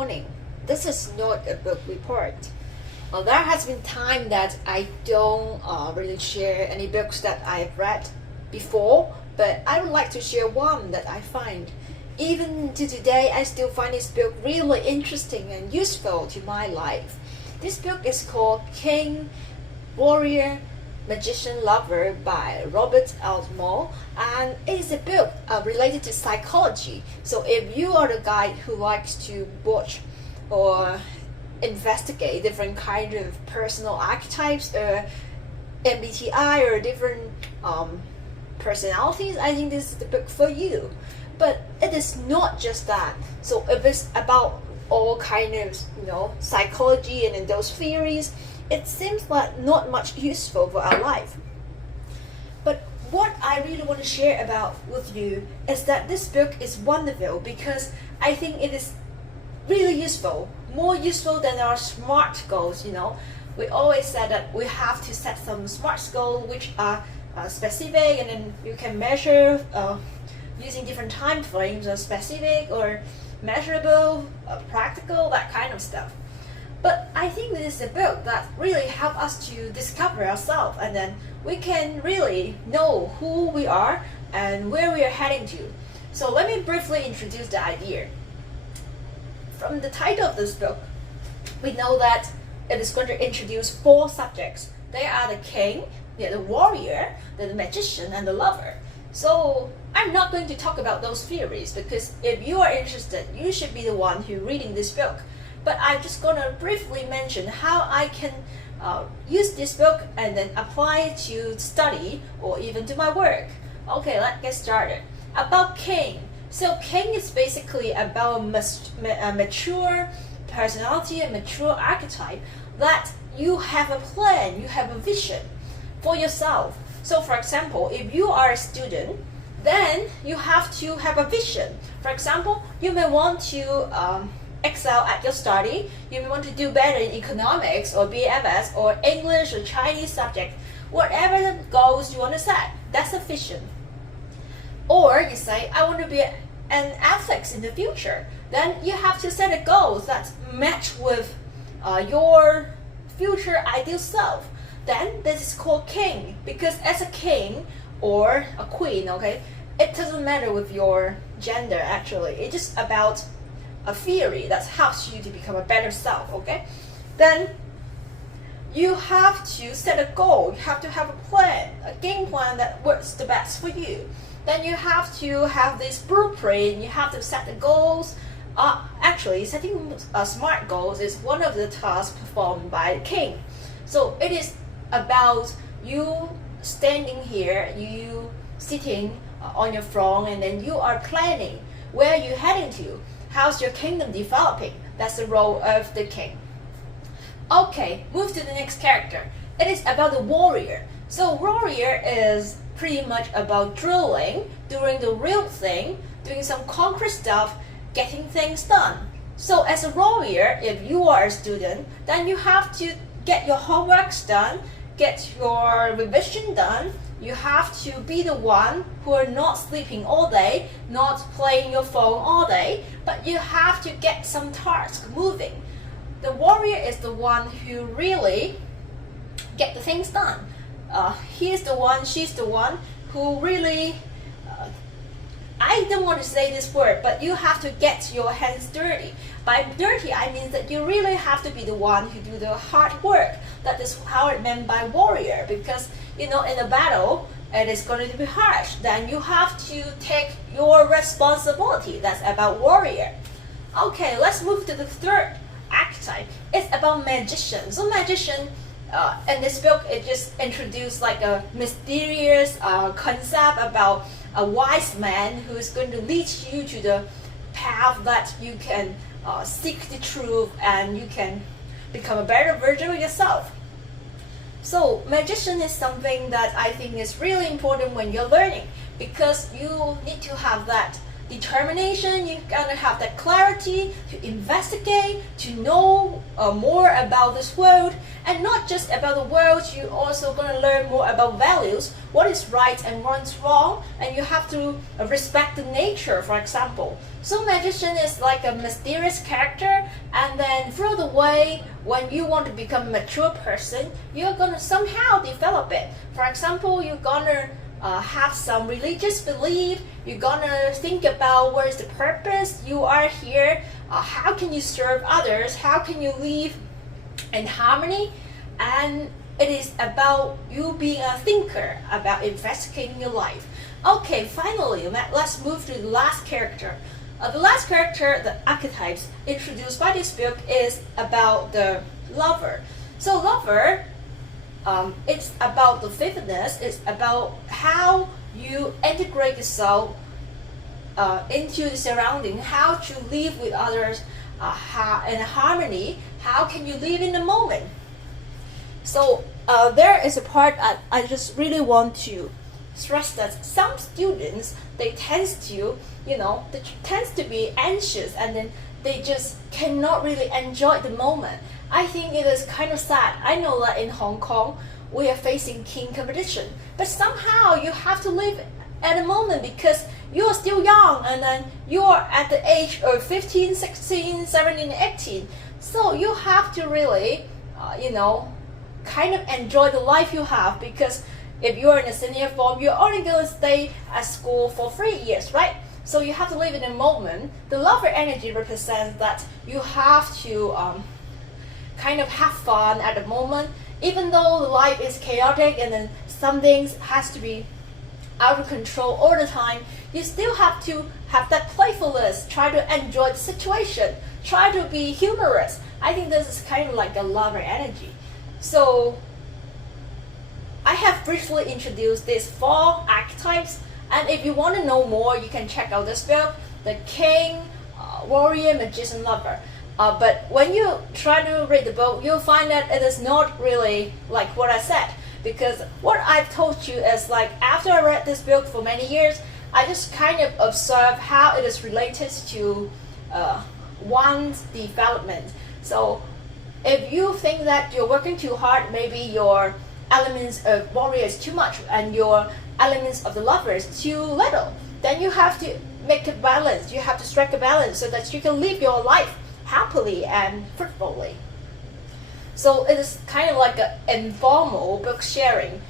warning, this is not a book report. There has been time that I don't really share any books that I've read before, but I would like to share one that I find. Even to today, I still find this book really interesting and useful to my life. This book is called King, Warrior, Magician, Lover by Robert Altman, and it is a book related to psychology. So if you are the guy who likes to watch or investigate different kind of personal archetypes or MBTI or different personalities, I think this is the book for you. But it is not just that. So if it's about all kind of psychology and those theories, it seems like not much useful for our life. But what I really want to share about with you is that this book is wonderful because I think it is really useful, more useful than our SMART goals. We always said that we have to set some SMART goals which are specific, and then you can measure using different time frames, or specific or measurable, practical, that kind of stuff. But I think this is a book that really helps us to discover ourselves, and then we can really know who we are and where we are heading to. So let me briefly introduce the idea. From the title of this book, we know that it is going to introduce 4 subjects. They are the king, the warrior, the magician, and the lover. So I'm not going to talk about those theories because if you are interested, you should be the one who reading this book. But I'm just going to briefly mention how I can use this book and then apply it to study or even to my work. Okay, let's get started. About king. So king is basically about a mature personality, a mature archetype, that you have a plan, you have a vision for yourself. So for example, if you are a student, then you have to have a vision. For example, you may want to excel at your study, you may want to do better in economics or BMS or English or Chinese subject, whatever the goals you want to set, that's a vision. Or you say, I want to be an athlete in the future, then you have to set a goal that match with your future ideal self. Then this is called king, because as a king or a queen, okay, it doesn't matter with your gender actually, it's just about a theory that helps you to become a better self, okay? Then you have to set a goal, you have to have a plan, a game plan that works the best for you. Then you have to have this blueprint, you have to set the goals. Actually, setting SMART goals is one of the tasks performed by the king. So it is about you standing here, you sitting on your throne, and then you are planning where you're heading to. How's your kingdom developing? That's the role of the king. Okay, move to the next character. It is about the warrior. So warrior is pretty much about drilling, doing the real thing, doing some concrete stuff, getting things done. So as a warrior, if you are a student, then you have to get your homeworks done, get your revision done. You have to be the one who are not sleeping all day, not playing your phone all day, but you have to get some tasks moving. The warrior is the one who really get the things done. He's the one, she's the one who really, I don't want to say this word, but you have to get your hands dirty. By dirty, I mean that you really have to be the one who do the hard work. That is how it meant by warrior, because in a battle, it is going to be harsh. Then you have to take your responsibility. That's about warrior. Okay, let's move to the third archetype. It's about magician. So magician, in this book, it just introduced like a mysterious concept about a wise man who is going to lead you to the path that you can seek the truth and you can become a better version of yourself. So magician is something that I think is really important when you're learning, because you need to have that determination, you're gonna have that clarity to investigate, to know more about this world, and not just about the world, you're also gonna learn more about values, what is right and what's wrong, and you have to respect the nature, for example. So magician is like a mysterious character And then through the way, when you want to become a mature person, you're gonna somehow develop it. For example, you're gonna have some religious belief. You're gonna think about what is the purpose you are here. How can you serve others? How can you live in harmony? And it is about you being a thinker, about investigating your life. Okay, finally, let's move to the last character. The last character, the archetypes introduced by this book, is about the lover. So lover, it's about the vividness. It's about how you integrate yourself into the surrounding, how to live with others in harmony. How can you live in the moment? So there is a part I just really want to stress that some students, they tends to be anxious, and then they just cannot really enjoy the moment. I think it is kind of sad. I know that in Hong Kong we are facing keen competition, but somehow you have to live at the moment because you are still young, and then you are at the age of 15, 16, 17, 18. So you have to really, kind of enjoy the life you have, because if you're in a senior form, you're only going to stay at school for 3 years, right? So you have to live in the moment. The lover energy represents that you have to kind of have fun at the moment, even though the life is chaotic and then some things has to be out of control all the time. You still have to have that playfulness, try to enjoy the situation, try to be humorous. I think this is kind of like a lover energy. So I have briefly introduced these 4 archetypes, and if you want to know more, you can check out this book, The King, Warrior, Magician, Lover. But when you try to read the book, you'll find that it is not really like what I said, because what I've told you is like, after I read this book for many years, I just kind of observe how it is related to one's development. So if you think that you're working too hard, maybe your elements of warrior is too much and your elements of the lover is too little, then you have to make a balance. You have to strike a balance so that you can live your life happily and fruitfully. So it is kind of like an informal book sharing.